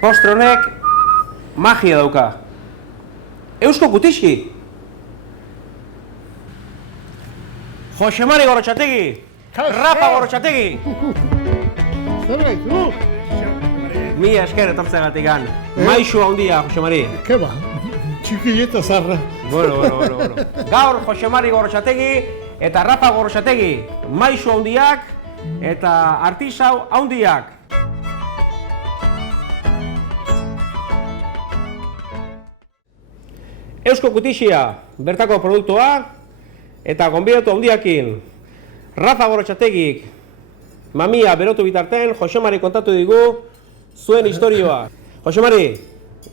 Postre honek magia dauka. Eusko Kutixi! Josemari Gorrotxategi! Rafa Gorrotxategi! Zer gaitu? Mila esker etortzeagatik gan. Maixu handia, Josemari. Keba, txiki eta zarra. Bueno. Gaur Josemari Gorrotxategi eta Rafa Gorrotxategi. Maixu handiak eta artisau handiak. Eusko Kutixia, bertako produktua eta gonbidatu handiakin. Rafa Gorrotxategik, mamia berotu bitarten, Josemari kontatu digu zuen historioa. Josemari,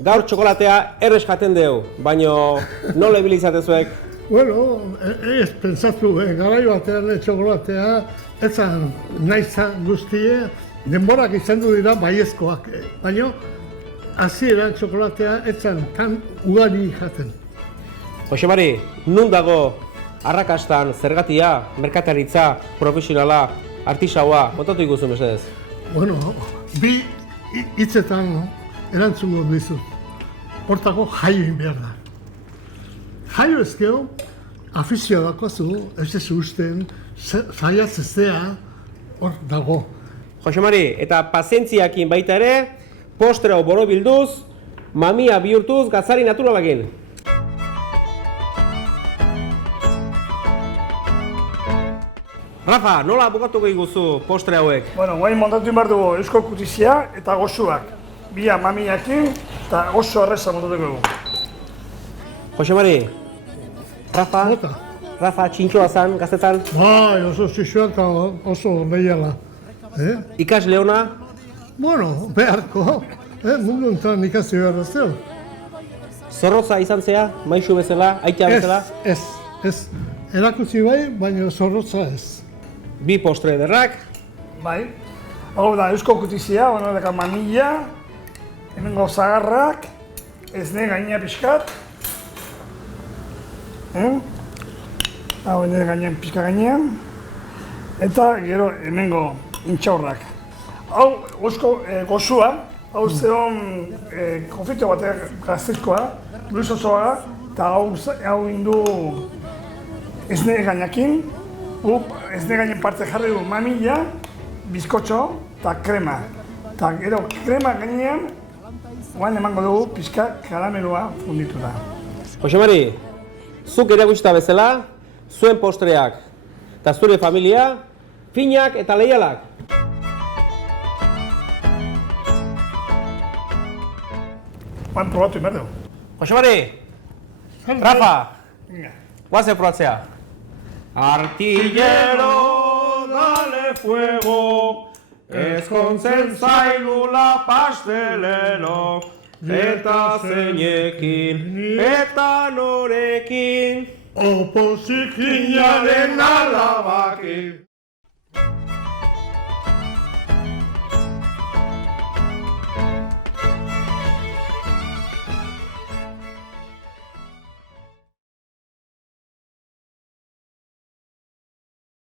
gaur txokolatea errez jaten deu, baino nola ibilitzate zuek? Bueno, ez pentsatu, garai batean txokolatea, ezan nahiza guztie, denborak izan du dira baiezkoak, baino hasieran txokolatea ezan tan ugari jaten. Josemari, nun dago arrakastan zergatia, merkataritza, profesionala, artisaua, kontatu ikuzu mesedez? Bueno, bi hitzetan erantzungo dizu. Hortako jaio egin behar da. Jaio ezkeo, afizioa dakozu, ez ez usten, zaiatzezea hor dago. Josemari, eta pazientziakin baita ere, postre hau borobilduz, mamia bihurtuz gatzari naturalagin. Rafa, nola bukatuko iguzu postre hauek? Bueno, guain montatu behar dugu Eusko Kutixia eta gozuak. Bia mamiakin eta gozo arreza montatuko dugu. Josemari, Rafa, Bota. Rafa txintxoa zan, gaztetan, Bai, oso txixua eta oso lehiala. ikas leona, Bueno, beharko, mundu enten ikasi behar dazteo. zorrotza izan zea, maixu bezala, aitea bezala, Ez. Erakutsi bai, baina zorrotza ez. bi postre ederrak, Bai. Hau da Eusko Kutixia, bueno, deka mamila, hemengo zagarrak, ezne gaina pixkat. Hau ene gainean pixka gainean. Eta gero hemengo intxaurrak. Hau Eusko gozua, hau zeon konfito batek gaztezkoa, Luis osoa, eta hau indu ezne gainakin. Ezne gainen parte jarri du mamila, bizkotxo eta krema. Eta gero krema gainean, guain emango dugu pixka karamelua funditu da. Josemari, zuk erakutsita bezala, zuen postreak eta zure familia, finak eta leialak. Guain probatu behar dugu. Josemari, Rafa, Venga. guazen probatzea. Artillero, dale fuego, ezkontzen zaigula pastelero, eta zeinekin, eta norekin. Oposikinaren alabakin.